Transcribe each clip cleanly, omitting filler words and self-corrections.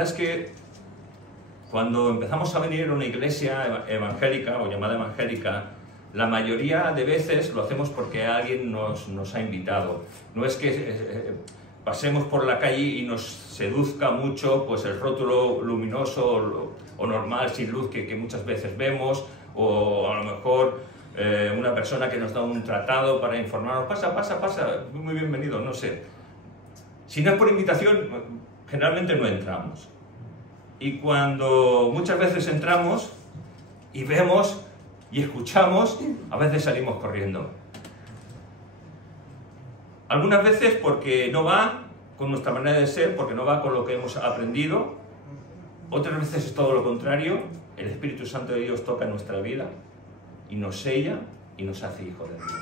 verdad es que cuando empezamos a venir a una iglesia evangélica o llamada evangélica, la mayoría de veces lo hacemos porque alguien nos ha invitado. No es que pasemos por la calle y nos seduzca mucho pues el rótulo luminoso o normal sin luz que muchas veces vemos, o a lo mejor una persona que nos da un tratado para informarnos, pasa, muy bienvenido, no sé. Si no es por invitación, generalmente no entramos. Y cuando muchas veces entramos y vemos y escuchamos, a veces salimos corriendo. Algunas veces porque no va con nuestra manera de ser, porque no va con lo que hemos aprendido. Otras veces es todo lo contrario. El Espíritu Santo de Dios toca en nuestra vida y nos sella y nos hace hijos de Dios.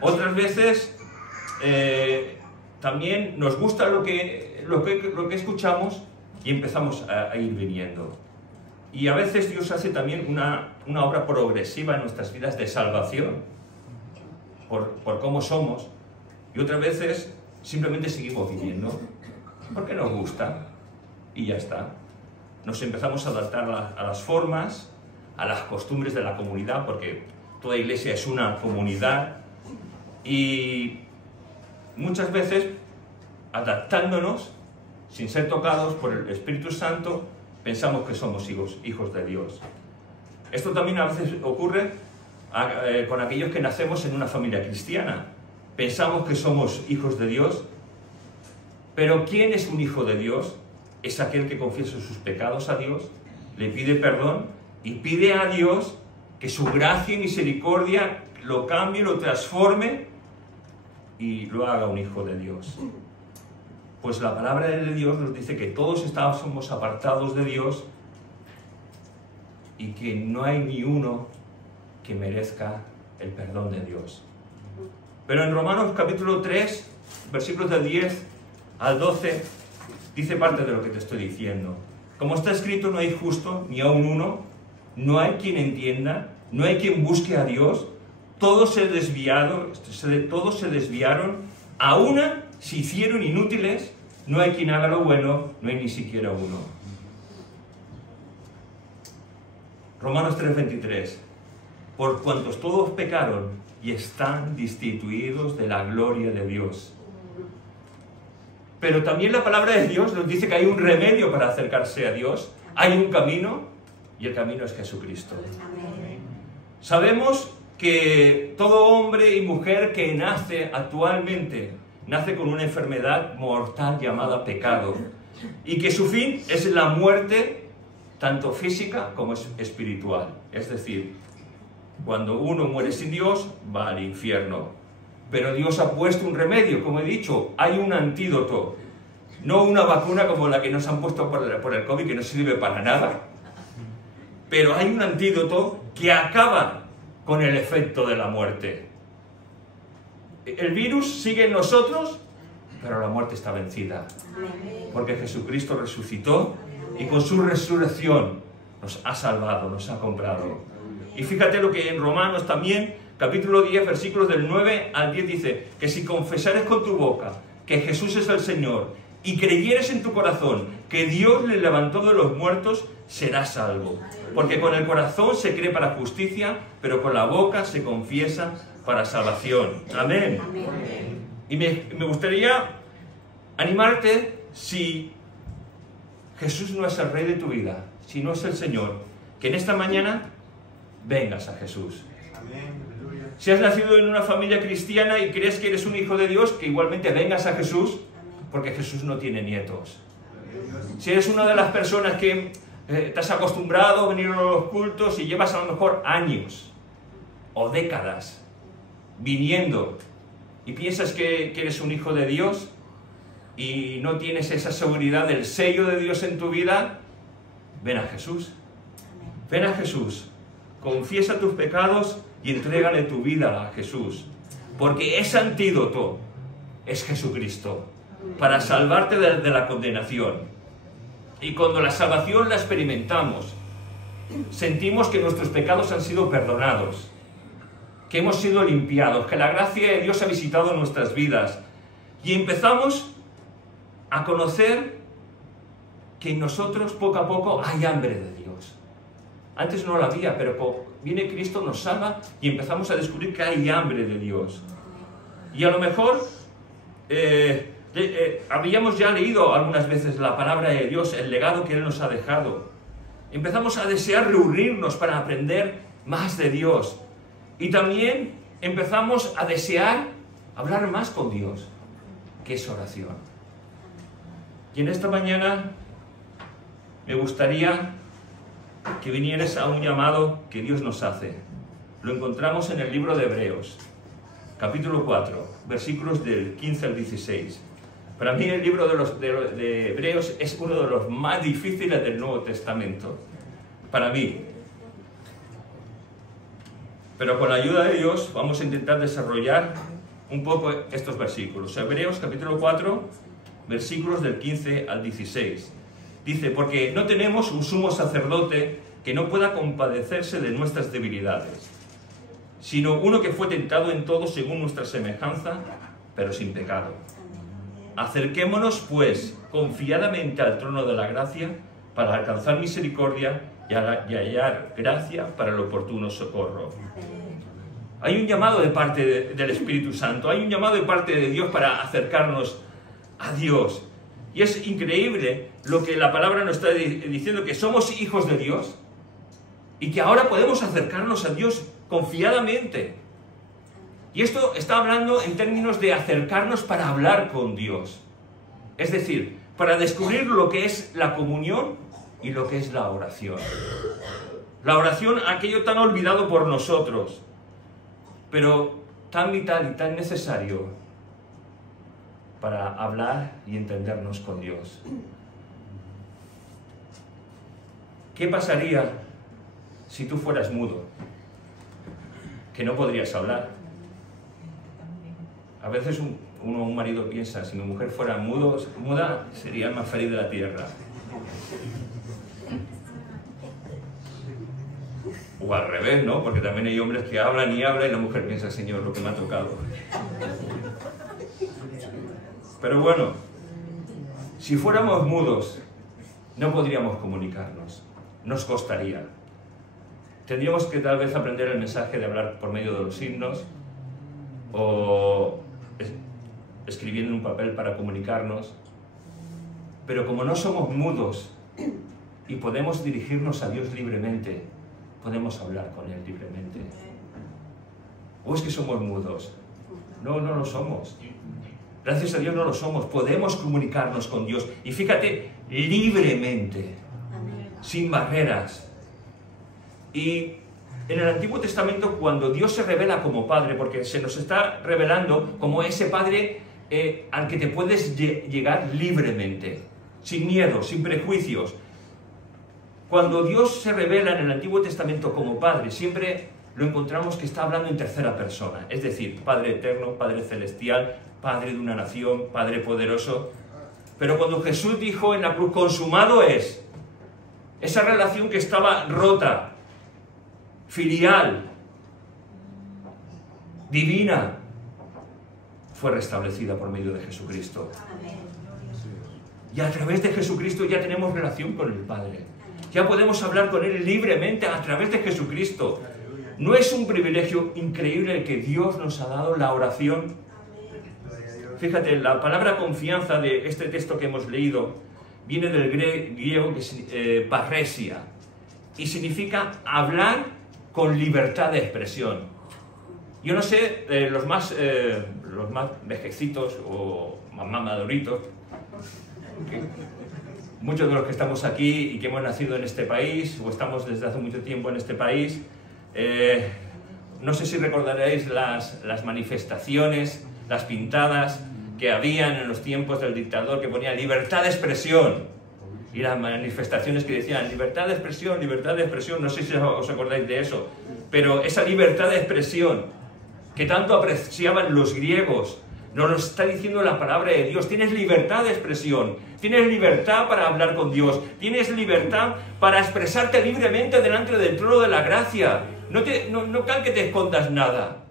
Otras veces también nos gusta lo que escuchamos y empezamos a ir viniendo. Y a veces Dios hace también una obra progresiva en nuestras vidas de salvación por cómo somos, y otras veces simplemente seguimos viviendo porque nos gusta y ya está. Nos empezamos a adaptar a las formas, a las costumbres de la comunidad, porque toda iglesia es una comunidad, y muchas veces adaptándonos sin ser tocados por el Espíritu Santo, pensamos que somos hijos de Dios. Esto también a veces ocurre con aquellos que nacemos en una familia cristiana. Pensamos que somos hijos de Dios, pero ¿quién es un hijo de Dios? Es aquel que confiesa sus pecados a Dios, le pide perdón y pide a Dios que su gracia y misericordia lo cambie, lo transforme y lo haga un hijo de Dios. Pues la palabra de Dios nos dice que todos somos apartados de Dios y que no hay ni uno que merezca el perdón de Dios. Pero en Romanos capítulo 3, versículos del 10 al 12, dice parte de lo que te estoy diciendo. Como está escrito, no hay justo ni aun uno, no hay quien entienda, no hay quien busque a Dios, todos se desviaron, a una se hicieron inútiles, no hay quien haga lo bueno, no hay ni siquiera uno. Romanos 3:23. Por cuantos todos pecaron y están destituidos de la gloria de Dios. Pero también la palabra de Dios nos dice que hay un remedio para acercarse a Dios, hay un camino, y el camino es Jesucristo. Sabemos que todo hombre y mujer que nace actualmente, nace con una enfermedad mortal llamada pecado, y que su fin es la muerte, tanto física como espiritual. Es decir, cuando uno muere sin Dios, va al infierno. Pero Dios ha puesto un remedio, como he dicho, hay un antídoto. No una vacuna como la que nos han puesto por el COVID, que no sirve para nada. Pero hay un antídoto que acaba con el efecto de la muerte. El virus sigue en nosotros, pero la muerte está vencida. Porque Jesucristo resucitó y con su resurrección nos ha salvado, nos ha comprado. Y fíjate lo que en Romanos también, capítulo 10, versículos del 9 al 10 dice, que si confesares con tu boca que Jesús es el Señor y creyeres en tu corazón que Dios le levantó de los muertos, serás salvo. Porque con el corazón se cree para justicia, pero con la boca se confiesa para salvación. Amén. Y me gustaría animarte, si Jesús no es el Rey de tu vida, si no es el Señor, que en esta mañana vengas a Jesús. Si has nacido en una familia cristiana y crees que eres un hijo de Dios, que igualmente vengas a Jesús, porque Jesús no tiene nietos. Si eres una de las personas que te has acostumbrado a venir a los cultos y llevas a lo mejor años o décadas viniendo y piensas que eres un hijo de Dios y no tienes esa seguridad del sello de Dios en tu vida, ven a Jesús. Ven a Jesús, confiesa tus pecados y entrégale tu vida a Jesús, porque ese antídoto es Jesucristo para salvarte de la condenación. Y cuando la salvación la experimentamos, sentimos que nuestros pecados han sido perdonados, que hemos sido limpiados, que la gracia de Dios ha visitado nuestras vidas, y empezamos a conocer que en nosotros poco a poco hay hambre de Dios. Antes no la había, pero viene Cristo, nos salva y empezamos a descubrir que hay hambre de Dios. Y a lo mejor habíamos ya leído algunas veces la palabra de Dios, el legado que Él nos ha dejado. Empezamos a desear reunirnos para aprender más de Dios. Y también empezamos a desear hablar más con Dios, que es oración. Y en esta mañana me gustaría que vinieras a un llamado que Dios nos hace. Lo encontramos en el libro de Hebreos, capítulo 4, versículos del 15 al 16. Para mí el libro de Hebreos es uno de los más difíciles del Nuevo Testamento. Para mí. Pero con la ayuda de Dios vamos a intentar desarrollar un poco estos versículos. Hebreos capítulo 4, versículos del 15 al 16. Dice, porque no tenemos un sumo sacerdote que no pueda compadecerse de nuestras debilidades, sino uno que fue tentado en todo según nuestra semejanza, pero sin pecado. Acerquémonos, pues, confiadamente al trono de la gracia para alcanzar misericordia y hallar gracia para el oportuno socorro. Hay un llamado de parte del Espíritu Santo, hay un llamado de parte de Dios para acercarnos a Dios. Y es increíble lo que la palabra nos está diciendo, que somos hijos de Dios y que ahora podemos acercarnos a Dios confiadamente. Y esto está hablando en términos de acercarnos para hablar con Dios. Es decir, para descubrir lo que es la comunión y lo que es la oración. La oración, aquello tan olvidado por nosotros, pero tan vital y tan necesario para hablar y entendernos con Dios. ¿Qué pasaría si tú fueras mudo? Que no podrías hablar. A veces un marido piensa, si mi mujer fuera muda, sería el más feliz de la tierra. O al revés, ¿no? Porque también hay hombres que hablan y hablan y la mujer piensa, Señor, lo que me ha tocado. Pero bueno, si fuéramos mudos, no podríamos comunicarnos. Nos costaría. Tendríamos que tal vez aprender el mensaje de hablar por medio de los signos o escribiendo en un papel para comunicarnos. Pero como no somos mudos y podemos dirigirnos a Dios libremente, podemos hablar con Él libremente. ¿O es que somos mudos? No, no lo somos. Gracias a Dios no lo somos. Podemos comunicarnos con Dios. Y fíjate, libremente, sin barreras. Y en el Antiguo Testamento, cuando Dios se revela como Padre, porque se nos está revelando como ese Padre al que te puedes llegar libremente, sin miedo, sin prejuicios. Cuando Dios se revela en el Antiguo Testamento como Padre, siempre lo encontramos que está hablando en tercera persona, es decir, Padre eterno, Padre celestial, Padre de una nación, Padre poderoso. Pero cuando Jesús dijo en la cruz, consumado es, esa relación que estaba rota, filial, divina, fue restablecida por medio de Jesucristo. Y a través de Jesucristo ya tenemos relación con el Padre. Ya podemos hablar con Él libremente a través de Jesucristo. ¿No es un privilegio increíble el que Dios nos ha dado la oración? Fíjate, la palabra confianza de este texto que hemos leído viene del griego que es parresia y significa hablar con libertad de expresión. Yo no sé, los más vejecitos o más maduritos, muchos de los que estamos aquí y que hemos nacido en este país o estamos desde hace mucho tiempo en este país, no sé si recordaréis las manifestaciones, las pintadas que habían en los tiempos del dictador que ponían libertad de expresión, y las manifestaciones que decían libertad de expresión, no sé si os acordáis de eso, pero esa libertad de expresión que tanto apreciaban los griegos, nos lo está diciendo la palabra de Dios. Tienes libertad de expresión, tienes libertad para hablar con Dios, tienes libertad para expresarte libremente delante del trono de la gracia. No cal que te escondas nada.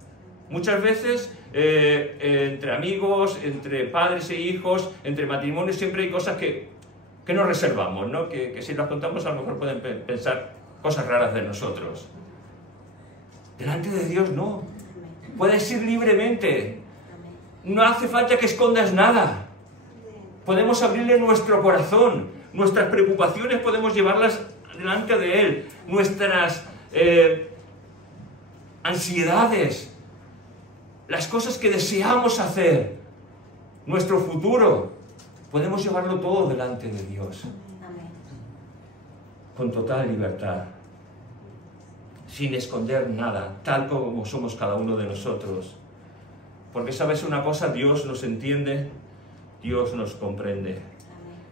Muchas veces entre amigos, entre padres e hijos, entre matrimonios, siempre hay cosas que ¿Qué nos reservamos, no? Que si las contamos a lo mejor pueden pensar cosas raras de nosotros. Delante de Dios no. Puedes ir libremente. No hace falta que escondas nada. Podemos abrirle nuestro corazón. Nuestras preocupaciones podemos llevarlas delante de Él. Nuestras ansiedades. Las cosas que deseamos hacer. Nuestro futuro. Podemos llevarlo todo delante de Dios. Con total libertad. Sin esconder nada, tal como somos cada uno de nosotros. Porque sabes una cosa, Dios nos entiende, Dios nos comprende.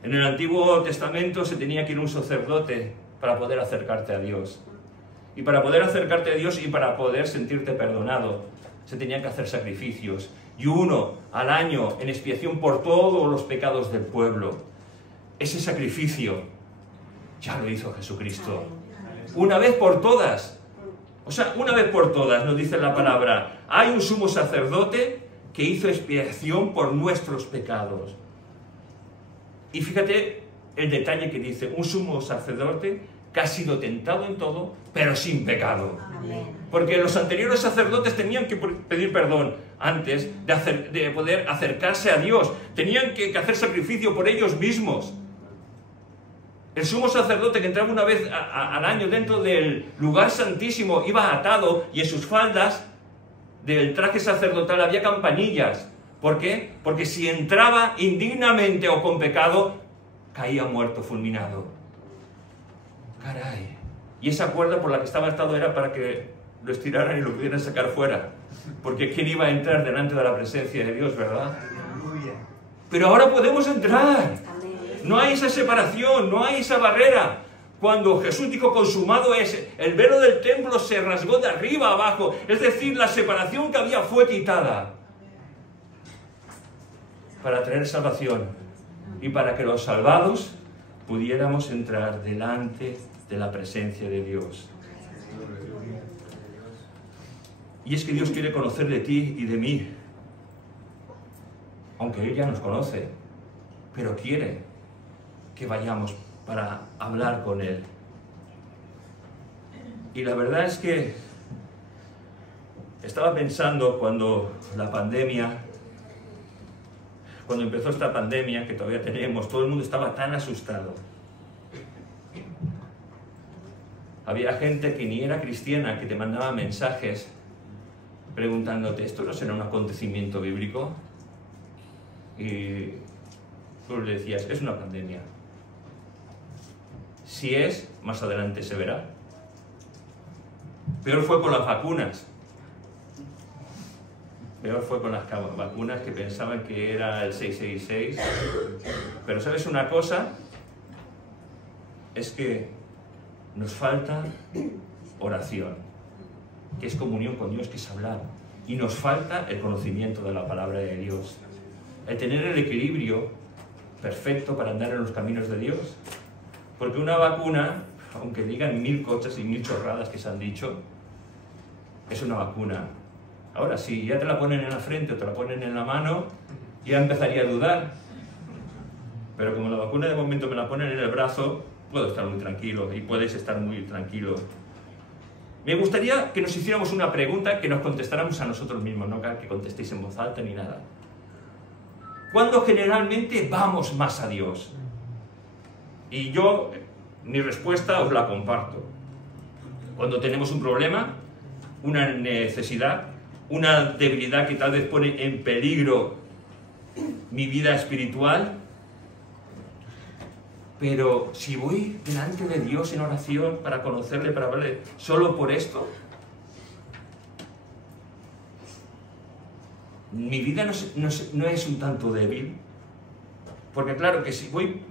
En el Antiguo Testamento se tenía que ir un sacerdote para poder acercarte a Dios. Y para poder acercarte a Dios y para poder sentirte perdonado, se tenían que hacer sacrificios. Y uno al año en expiación por todos los pecados del pueblo. Ese sacrificio ya lo hizo Jesucristo. Una vez por todas. O sea, una vez por todas, nos dice la palabra, hay un sumo sacerdote que hizo expiación por nuestros pecados. Y fíjate el detalle que dice, un sumo sacerdote que ha sido tentado en todo, pero sin pecado. Porque los anteriores sacerdotes tenían que pedir perdón antes de poder acercarse a Dios. Tenían que hacer sacrificio por ellos mismos. El sumo sacerdote que entraba una vez al año dentro del lugar santísimo iba atado y en sus faldas del traje sacerdotal había campanillas. ¿Por qué? Porque si entraba indignamente o con pecado, caía muerto, fulminado. Caray. Y esa cuerda por la que estaba atado era para que lo estiraran y lo pudieran sacar fuera. Porque ¿quién iba a entrar delante de la presencia de Dios, verdad? Pero ahora podemos entrar. No hay esa separación, no hay esa barrera. Cuando Jesús dijo consumado es, el velo del templo se rasgó de arriba a abajo. Es decir, la separación que había fue quitada. Para traer salvación. Y para que los salvados pudiéramos entrar delante de la presencia de Dios. Y es que Dios quiere conocer de ti y de mí. Aunque Él ya nos conoce. Pero quiere que vayamos para hablar con Él. Y la verdad es que estaba pensando cuando empezó esta pandemia que todavía tenemos, todo el mundo estaba tan asustado. Había gente que ni era cristiana que te mandaba mensajes preguntándote, ¿esto no será un acontecimiento bíblico? Y tú le decías, es una pandemia. Si es, más adelante se verá. Peor fue con las vacunas. Peor fue con las vacunas que pensaban que era el 666. Pero ¿sabes una cosa? Es que nos falta oración, que es comunión con Dios, que es hablar. Y nos falta el conocimiento de la palabra de Dios. El tener el equilibrio perfecto para andar en los caminos de Dios. Porque una vacuna, aunque digan 1000 cosas y 1000 chorradas que se han dicho, es una vacuna. Ahora, si ya te la ponen en la frente o te la ponen en la mano, ya empezaría a dudar. Pero como la vacuna de momento me la ponen en el brazo, puedo estar muy tranquilo y puedes estar muy tranquilo. Me gustaría que nos hiciéramos una pregunta que nos contestáramos a nosotros mismos, no que contestéis en voz alta ni nada. ¿Cuándo generalmente vamos más a Dios? Y yo, mi respuesta os la comparto. Cuando tenemos un problema, una necesidad, una debilidad que tal vez pone en peligro mi vida espiritual, pero si voy delante de Dios en oración para conocerle, para hablarle, solo por esto, mi vida no es un tanto débil. Porque claro que si voy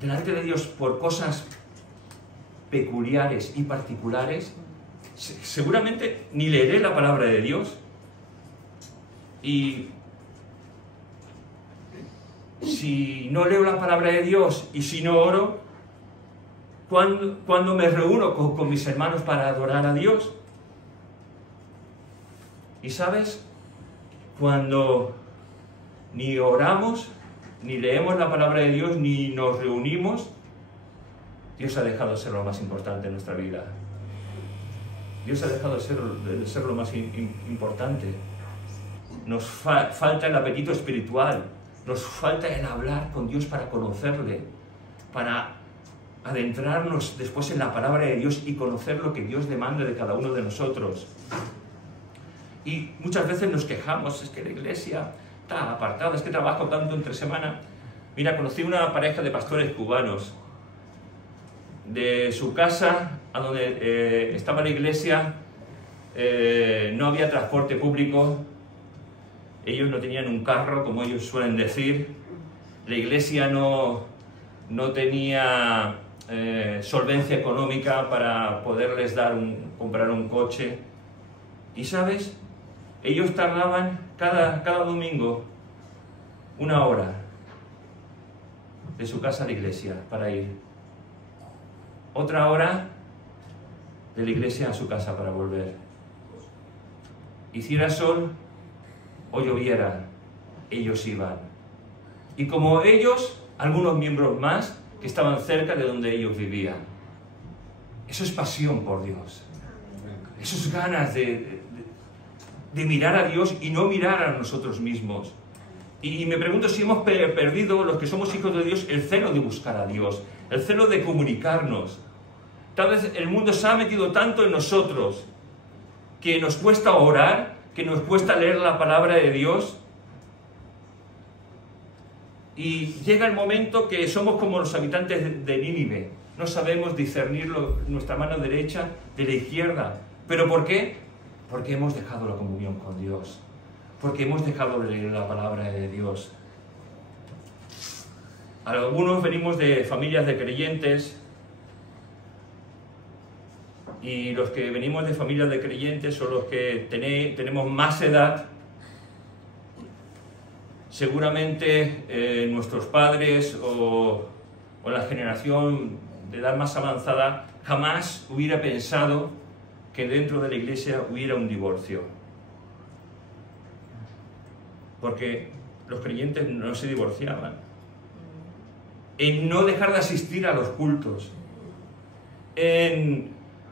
delante de Dios por cosas peculiares y particulares, seguramente ni leeré la palabra de Dios. Y si no leo la palabra de Dios y si no oro, cuando me reúno con mis hermanos para adorar a Dios, y sabes, cuando ni oramos ni leemos la palabra de Dios, ni nos reunimos, Dios ha dejado de ser lo más importante en nuestra vida. Dios ha dejado de ser lo más importante. Nos falta el apetito espiritual, nos falta el hablar con Dios para conocerle, para adentrarnos después en la palabra de Dios y conocer lo que Dios demanda de cada uno de nosotros. Y muchas veces nos quejamos, es que la iglesia está apartada, es que trabajo tanto entre semana. Mira, conocí una pareja de pastores cubanos. De su casa a donde estaba la iglesia no había transporte público, ellos no tenían un carro, como ellos suelen decir, la iglesia no tenía solvencia económica para poderles comprar un coche. Y ¿sabes? Ellos tardaban cada domingo 1 hora de su casa a la iglesia para ir. Otra hora de la iglesia a su casa para volver. Hiciera sol o lloviera, ellos iban. Y como ellos, algunos miembros más que estaban cerca de donde ellos vivían. Eso es pasión por Dios. Eso es ganas de mirar a Dios y no mirar a nosotros mismos. Y me pregunto si hemos perdido, los que somos hijos de Dios, el celo de buscar a Dios, el celo de comunicarnos. Tal vez el mundo se ha metido tanto en nosotros que nos cuesta orar, que nos cuesta leer la palabra de Dios. Y llega el momento que somos como los habitantes de Nínive. No sabemos discernir nuestra mano derecha de la izquierda. ¿Pero por qué? Porque hemos dejado la comunión con Dios. Porque hemos dejado de leer la palabra de Dios. Algunos venimos de familias de creyentes. Y los que venimos de familias de creyentes son los que tenemos más edad. Seguramente nuestros padres o la generación de edad más avanzada jamás hubiera pensado que dentro de la iglesia hubiera un divorcio. Porque los creyentes no se divorciaban. En no dejar de asistir a los cultos.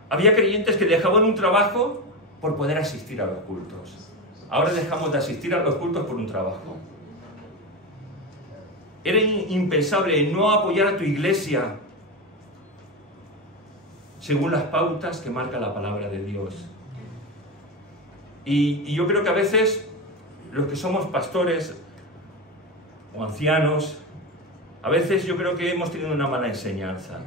Había creyentes que dejaban un trabajo por poder asistir a los cultos. Ahora dejamos de asistir a los cultos por un trabajo. Era impensable no apoyar a tu iglesia según las pautas que marca la palabra de Dios. Y yo creo que a veces los que somos pastores o ancianos, a veces yo creo que hemos tenido una mala enseñanza.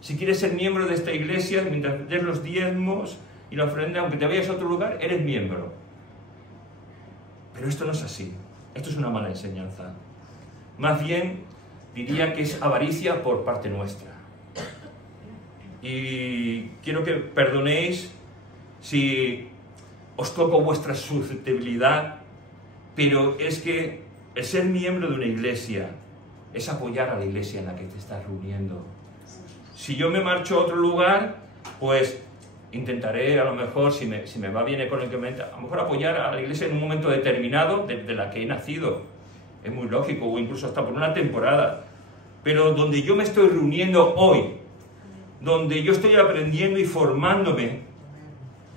Si quieres ser miembro de esta iglesia, mientras des los diezmos y la ofrenda, aunque te vayas a otro lugar, eres miembro. Pero esto no es así. Esto es una mala enseñanza. Más bien, diría que es avaricia por parte nuestra. Y quiero que perdonéis si os toco vuestra susceptibilidad, pero es que el ser miembro de una iglesia es apoyar a la iglesia en la que te estás reuniendo. Si yo me marcho a otro lugar, pues intentaré, a lo mejor, si me va bien económicamente, a lo mejor apoyar a la iglesia en un momento determinado de la que he nacido. Es muy lógico, o incluso hasta por una temporada. Pero donde yo me estoy reuniendo hoy, donde yo estoy aprendiendo y formándome,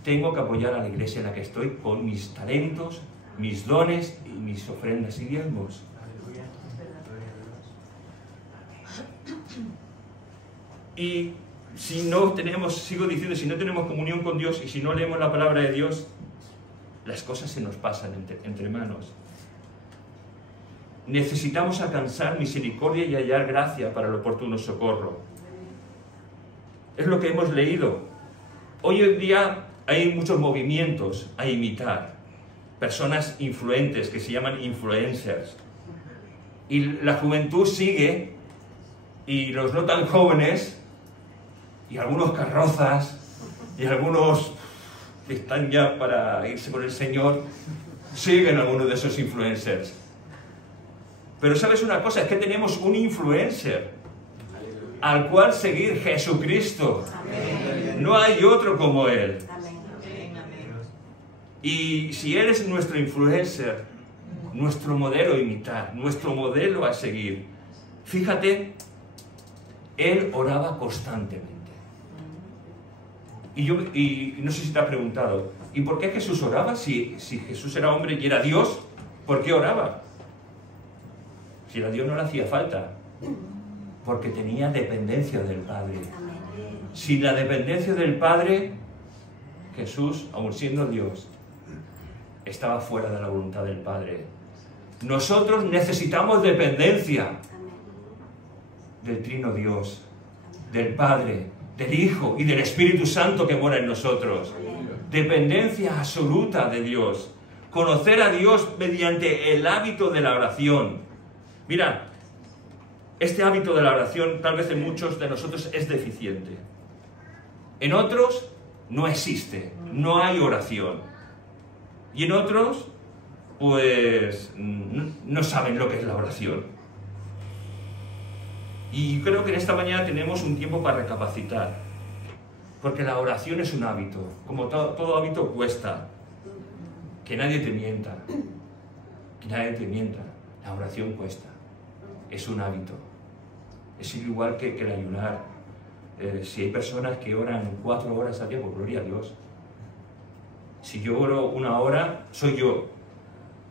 tengo que apoyar a la iglesia en la que estoy con mis talentos, mis dones y mis ofrendas y diezmos. Y si no tenemos, sigo diciendo, si no tenemos comunión con Dios y si no leemos la palabra de Dios, las cosas se nos pasan entre manos. Necesitamos alcanzar misericordia y hallar gracia para el oportuno socorro. Es lo que hemos leído. Hoy en día hay muchos movimientos a imitar. Personas influentes que se llaman influencers. Y la juventud sigue, y los no tan jóvenes, y algunos carrozas, y algunos que están ya para irse con el Señor, siguen a algunos de esos influencers. Pero ¿sabes una cosa? Es que tenemos un influencer al cual seguir, Jesucristo. Amén. No hay otro como Él. Amén. Y si Él es nuestro influencer, nuestro modelo a imitar, nuestro modelo a seguir. Fíjate, él oraba constantemente. Y no sé si te ha preguntado, ¿y por qué Jesús oraba? Si Jesús era hombre y era Dios, ¿por qué oraba? Si a Dios no le hacía falta, porque tenía dependencia del Padre. Sin la dependencia del Padre, Jesús, aun siendo Dios, estaba fuera de la voluntad del Padre. Nosotros necesitamos dependencia del Trino Dios, del Padre, del Hijo y del Espíritu Santo que mora en nosotros. Dependencia absoluta de Dios. Conocer a Dios mediante el hábito de la oración. Mira, este hábito de la oración tal vez en muchos de nosotros es deficiente. En otros no existe, no hay oración. Y en otros, pues, no saben lo que es la oración. Y creo que en esta mañana tenemos un tiempo para recapacitar. Porque la oración es un hábito. Como todo hábito cuesta. Que nadie te mienta. Que nadie te mienta. La oración cuesta. Es un hábito. Es igual que el ayunar. Si hay personas que oran 4 horas al día, pues gloria a Dios. Si yo oro 1 hora, soy yo.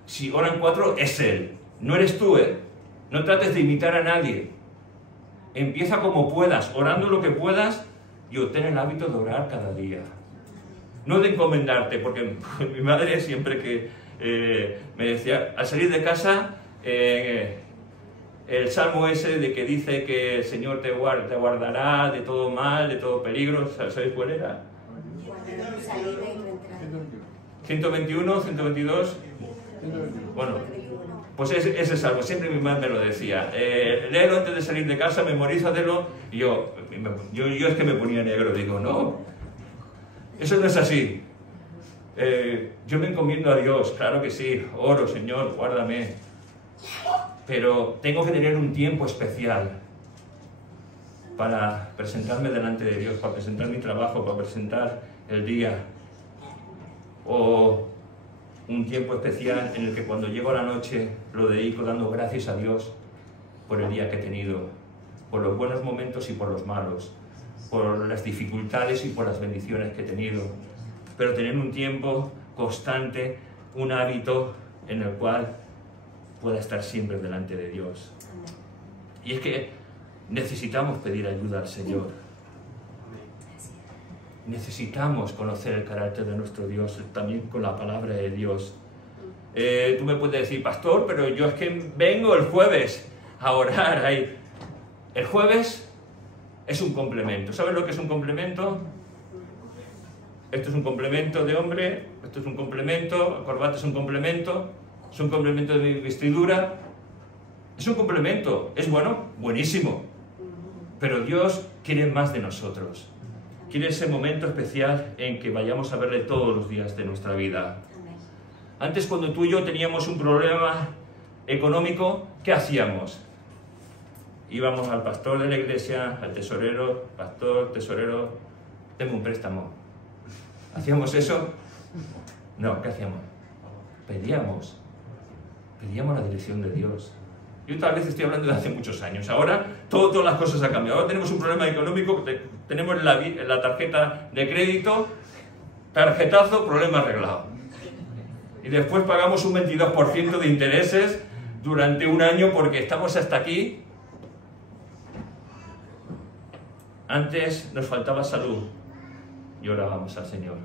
Si oran 4, es Él. No eres tú, ¿eh? No trates de imitar a nadie. Empieza como puedas, orando lo que puedas y obtén el hábito de orar cada día. No de encomendarte, porque mi madre siempre que me decía, al salir de casa, el salmo ese de que dice que el Señor te guardará de todo mal, de todo peligro, ¿sabéis cuál era? 121, 122. Bueno, pues ese salmo, siempre mi madre me lo decía. Léelo antes de salir de casa, memorízatelo. Y yo es que me ponía negro, digo, no, eso no es así. Yo me encomiendo a Dios, claro que sí, oro, Señor, guárdame. Pero tengo que tener un tiempo especial para presentarme delante de Dios, para presentar mi trabajo, para presentar el día. O un tiempo especial en el que cuando llego a la noche lo dedico dando gracias a Dios por el día que he tenido, por los buenos momentos y por los malos, por las dificultades y por las bendiciones que he tenido. Pero tener un tiempo constante, un hábito en el cual pueda estar siempre delante de Dios. Y es que necesitamos pedir ayuda al Señor. Necesitamos conocer el carácter de nuestro Dios, también con la palabra de Dios. Tú me puedes decir, pastor, pero yo es que vengo el jueves a orar ahí. El jueves es un complemento. ¿Sabes lo que es un complemento? Esto es un complemento de hombre, esto es un complemento, la corbata es un complemento de mi vestidura. Es un complemento, es bueno, buenísimo. Pero Dios quiere más de nosotros. Quiere ese momento especial en que vayamos a verle todos los días de nuestra vida. Antes, cuando tú y yo teníamos un problema económico, ¿qué hacíamos? Íbamos al pastor de la iglesia, al tesorero, pastor, tesorero, deme un préstamo. ¿Hacíamos eso? No, ¿qué hacíamos? Pedíamos la dirección de Dios. Yo tal vez estoy hablando de hace muchos años. Ahora todas las cosas han cambiado. Ahora tenemos un problema económico, tenemos la tarjeta de crédito, tarjetazo, problema arreglado. Y después pagamos un 22% de intereses durante un año porque estamos hasta aquí. Antes nos faltaba salud y orábamos al Señor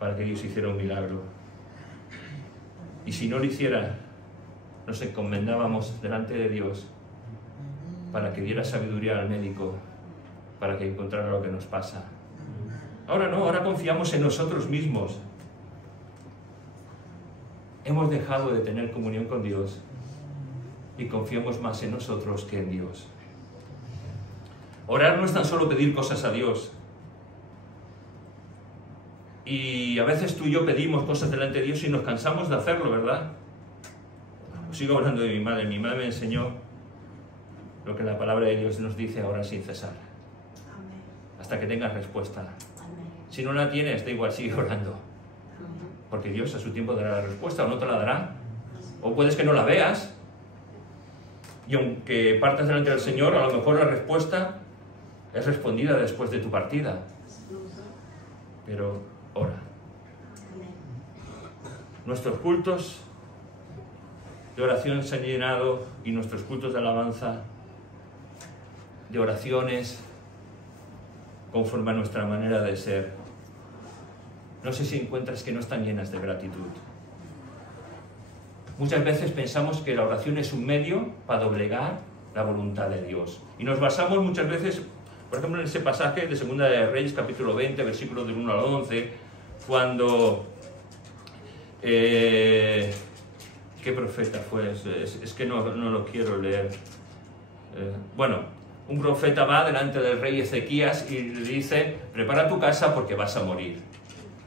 para que Dios hiciera un milagro. Y si no lo hiciera, nos encomendábamos delante de Dios para que diera sabiduría al médico, para que encontrara lo que nos pasa. Ahora no, ahora confiamos en nosotros mismos. Hemos dejado de tener comunión con Dios y confiamos más en nosotros que en Dios. Orar no es tan solo pedir cosas a Dios. Y a veces tú y yo pedimos cosas delante de Dios y nos cansamos de hacerlo, ¿verdad? Sigo hablando de mi madre. Mi madre me enseñó lo que la palabra de Dios nos dice ahora sin cesar. Amén. Hasta que tengas respuesta. Amén. Si no la tienes, da igual, sigue orando. Amén. Porque Dios a su tiempo dará la respuesta o no te la dará. o puedes que no la veas. Y aunque partas delante del Señor, a lo mejor la respuesta es respondida después de tu partida. Pero ora. Nuestros cultos de oración se han llenado, y nuestros cultos de alabanza de oraciones conforme a nuestra manera de ser. No sé si encuentras que no están llenas de gratitud. Muchas veces pensamos que la oración es un medio para doblegar la voluntad de Dios. Y nos basamos muchas veces, por ejemplo, en ese pasaje de Segunda de Reyes, capítulo 20, versículos del 1 al 11, cuando... ¿qué profeta fue? Es que no lo quiero leer. Bueno, un profeta va delante del rey Ezequías y le dice: prepara tu casa porque vas a morir.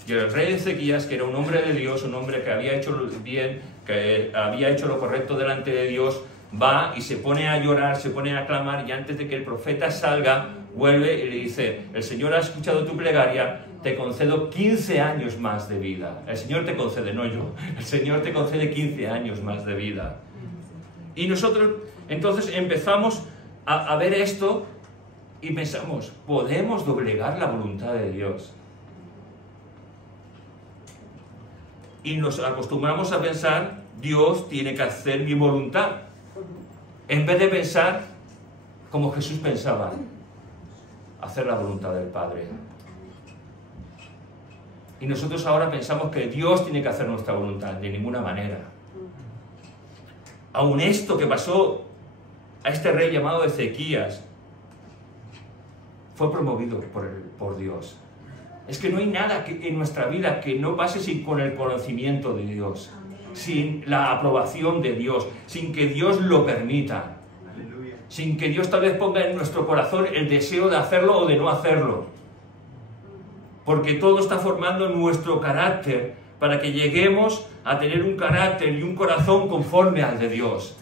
Y el rey Ezequías, que era un hombre de Dios, un hombre que había hecho bien, que había hecho lo correcto delante de Dios, va y se pone a llorar, se pone a clamar, y antes de que el profeta salga, vuelve y le dice: el Señor ha escuchado tu plegaria, te concedo 15 años más de vida. El Señor te concede, no yo, el Señor te concede 15 años más de vida. Y nosotros entonces empezamos a ver esto y pensamos: ¿podemos doblegar la voluntad de Dios? Y nos acostumbramos a pensar: Dios tiene que hacer mi voluntad, en vez de pensar como Jesús pensaba, hacer la voluntad del Padre. Y nosotros ahora pensamos que Dios tiene que hacer nuestra voluntad. De ninguna manera. Aun esto que pasó a este rey llamado Ezequías fue promovido por Dios. Es que no hay nada en nuestra vida que no pase sin con el conocimiento de Dios, sin la aprobación de Dios, sin que Dios lo permita, sin que Dios tal vez ponga en nuestro corazón el deseo de hacerlo o de no hacerlo. Porque todo está formando nuestro carácter para que lleguemos a tener un carácter y un corazón conforme al de Dios,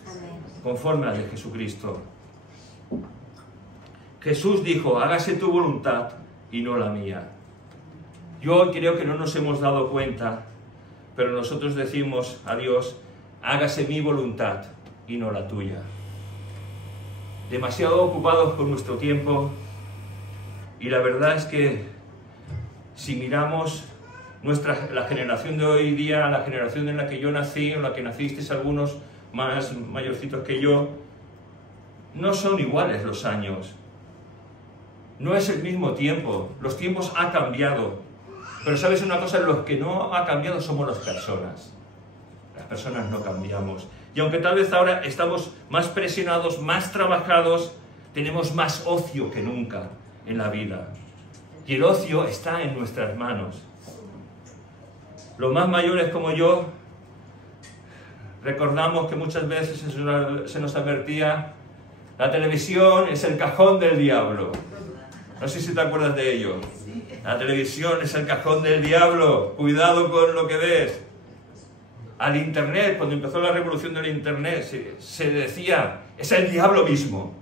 conforme al de Jesucristo. Jesús dijo: hágase tu voluntad y no la mía. Yo creo que no nos hemos dado cuenta, pero nosotros decimos a Dios: hágase mi voluntad y no la tuya. Demasiado ocupados con nuestro tiempo, y la verdad es que si miramos la generación de hoy día, la generación en la que yo nací, en la que nacisteis algunos más mayorcitos que yo, no son iguales los años. No es el mismo tiempo. Los tiempos han cambiado. Pero ¿sabes una cosa? Los que no ha cambiado somos las personas. Las personas no cambiamos. Y aunque tal vez ahora estamos más presionados, más trabajados, tenemos más ocio que nunca en la vida. Y el ocio está en nuestras manos. Los más mayores como yo, recordamos que muchas veces se nos advertía: la televisión es el cajón del diablo. No sé si te acuerdas de ello. La televisión es el cajón del diablo. Cuidado con lo que ves. Al internet, cuando empezó la revolución del internet, se decía: es el diablo mismo.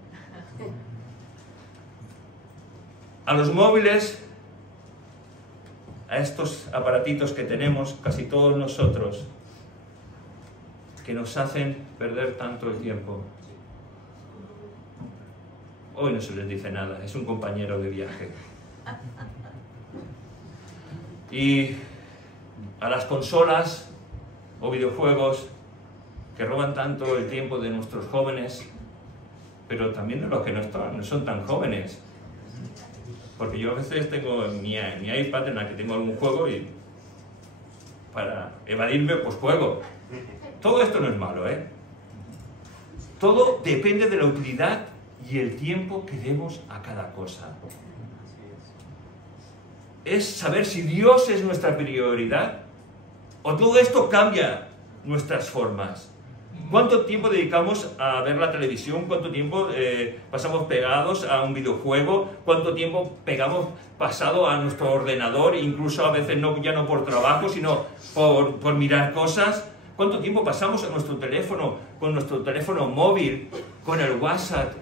A los móviles, a estos aparatitos que tenemos casi todos nosotros, que nos hacen perder tanto el tiempo. Hoy no se les dice nada, es un compañero de viaje. Y a las consolas o videojuegos que roban tanto el tiempo de nuestros jóvenes, pero también de los que no son tan jóvenes. Porque yo a veces tengo mi iPad en la que tengo algún juego y para evadirme, pues juego. Todo esto no es malo, ¿eh? Todo depende de la utilidad y el tiempo que demos a cada cosa. Es saber si Dios es nuestra prioridad o todo esto cambia nuestras formas. ¿Cuánto tiempo dedicamos a ver la televisión? ¿Cuánto tiempo pasamos pegados a un videojuego? ¿Cuánto tiempo pasado a nuestro ordenador? Incluso a veces ya no por trabajo, sino por mirar cosas. ¿Cuánto tiempo pasamos a nuestro teléfono, con nuestro teléfono móvil, con el WhatsApp?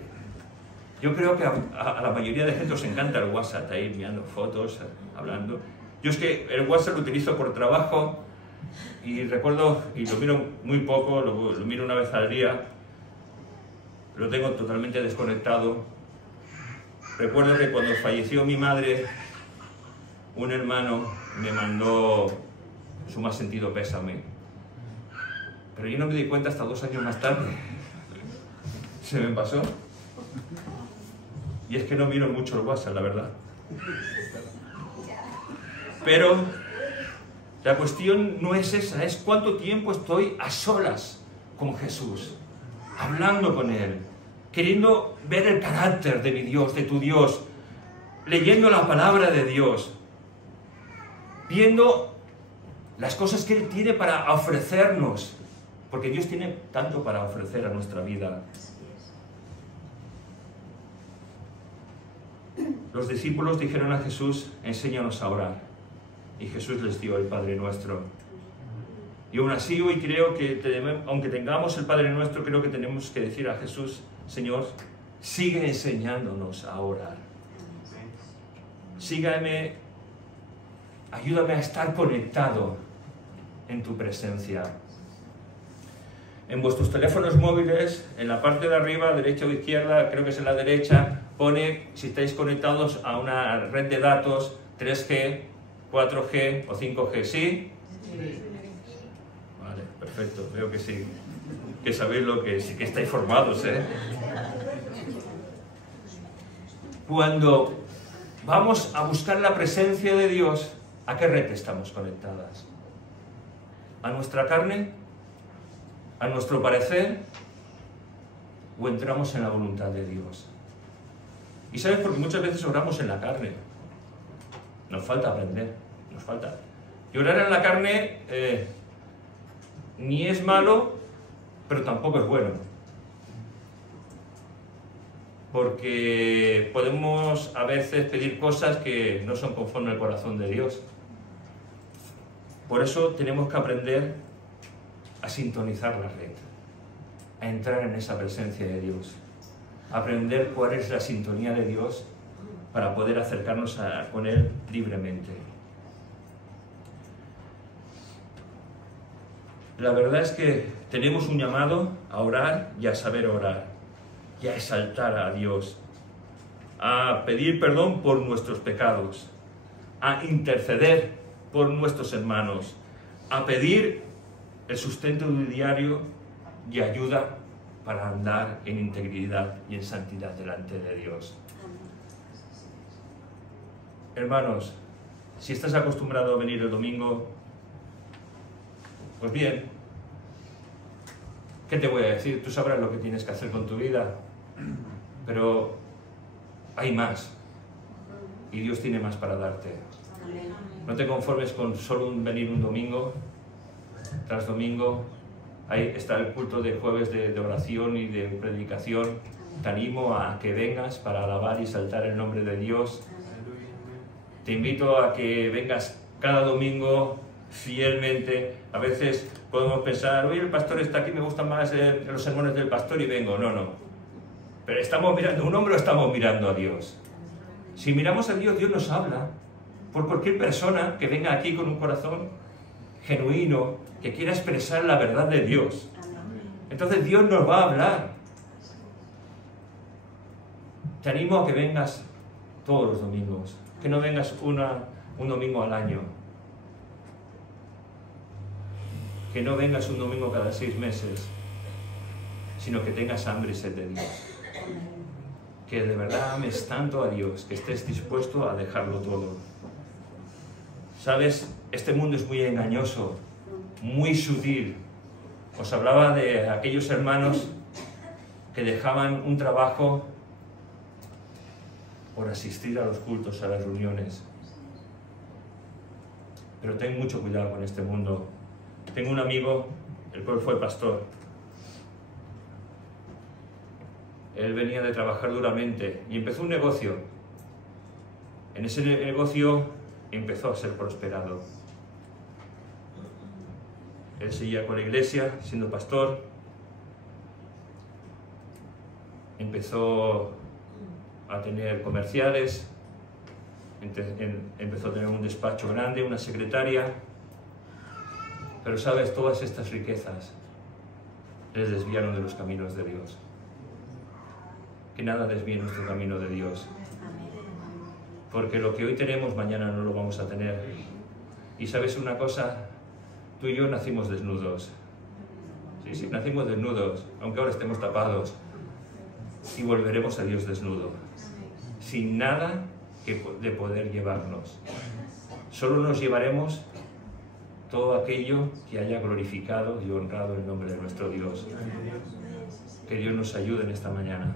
Yo creo que a la mayoría de gente os encanta el WhatsApp, ahí mirando fotos, hablando. Yo es que el WhatsApp lo utilizo por trabajo, Y recuerdo, y lo miro muy poco, lo miro una vez al día, lo tengo totalmente desconectado. Recuerdo que cuando falleció mi madre, un hermano me mandó su más sentido pésame. Pero yo no me di cuenta hasta 2 años más tarde. Se me pasó. Y es que no miro mucho el WhatsApp, la verdad. Pero la cuestión no es esa, es cuánto tiempo estoy a solas con Jesús, hablando con Él, queriendo ver el carácter de mi Dios, de tu Dios, leyendo la palabra de Dios, viendo las cosas que Él tiene para ofrecernos, porque Dios tiene tanto para ofrecer a nuestra vida. Los discípulos dijeron a Jesús, enséñanos a orar. Y Jesús les dio el Padre Nuestro. Y aún así hoy creo que, aunque tengamos el Padre Nuestro, creo que tenemos que decir a Jesús, Señor, sigue enseñándonos a orar. Sígame, ayúdame a estar conectado en tu presencia. En vuestros teléfonos móviles, en la parte de arriba, derecha o izquierda, creo que es en la derecha, pone si estáis conectados a una red de datos 3G, 4G o 5G, ¿sí? Sí. Vale, perfecto, veo que sí. Que sabéis lo que sí, que estáis formados, ¿eh? Cuando vamos a buscar la presencia de Dios, ¿a qué red estamos conectadas? ¿A nuestra carne? ¿A nuestro parecer? ¿O entramos en la voluntad de Dios? Y sabes, porque muchas veces oramos en la carne. Nos falta aprender, nos falta. Y orar en la carne ni es malo, pero tampoco es bueno. Porque podemos a veces pedir cosas que no son conforme al corazón de Dios. Por eso tenemos que aprender a sintonizar la red, a entrar en esa presencia de Dios, a aprender cuál es la sintonía de Dios para poder acercarnos con Él libremente. La verdad es que tenemos un llamado a orar y a saber orar, y a exaltar a Dios, a pedir perdón por nuestros pecados, a interceder por nuestros hermanos, a pedir el sustento diario y ayuda para andar en integridad y en santidad delante de Dios. Hermanos, si estás acostumbrado a venir el domingo, pues bien, ¿qué te voy a decir? Tú sabrás lo que tienes que hacer con tu vida, pero hay más, y Dios tiene más para darte. No te conformes con solo venir un domingo tras domingo. Ahí está el culto de jueves de oración y de predicación. Te animo a que vengas para alabar y exaltar el nombre de Dios. Te invito a que vengas cada domingo fielmente. A veces podemos pensar, oye, el pastor está aquí, me gustan más los sermones del pastor y vengo. No, no. Pero estamos mirando, un hombre, estamos mirando a Dios. Si miramos a Dios, Dios nos habla. Por cualquier persona que venga aquí con un corazón genuino, que quiera expresar la verdad de Dios. Entonces Dios nos va a hablar. Te animo a que vengas todos los domingos, que no vengas un domingo al año, que no vengas un domingo cada 6 meses, sino que tengas hambre y sed de Dios. Que de verdad ames tanto a Dios, que estés dispuesto a dejarlo todo. ¿Sabes? Este mundo es muy engañoso, muy sutil. Os hablaba de aquellos hermanos que dejaban un trabajo por asistir a los cultos, a las reuniones. Pero ten mucho cuidado con este mundo. Tengo un amigo, el cual fue pastor. Él venía de trabajar duramente y empezó un negocio. En ese negocio empezó a ser prosperado. Él seguía con la iglesia, siendo pastor. Empezó a tener comerciales, empezó a tener un despacho grande, una secretaria. Pero sabes, todas estas riquezas les desviaron de los caminos de Dios. Que nada desvíe nuestro camino de Dios. Porque lo que hoy tenemos, mañana no lo vamos a tener. Y sabes una cosa, tú y yo nacimos desnudos. Sí, nacimos desnudos, aunque ahora estemos tapados. Y volveremos a Dios desnudo, sin nada de poder llevarnos. Solo nos llevaremos todo aquello que haya glorificado y honrado el nombre de nuestro Dios. Que Dios nos ayude en esta mañana.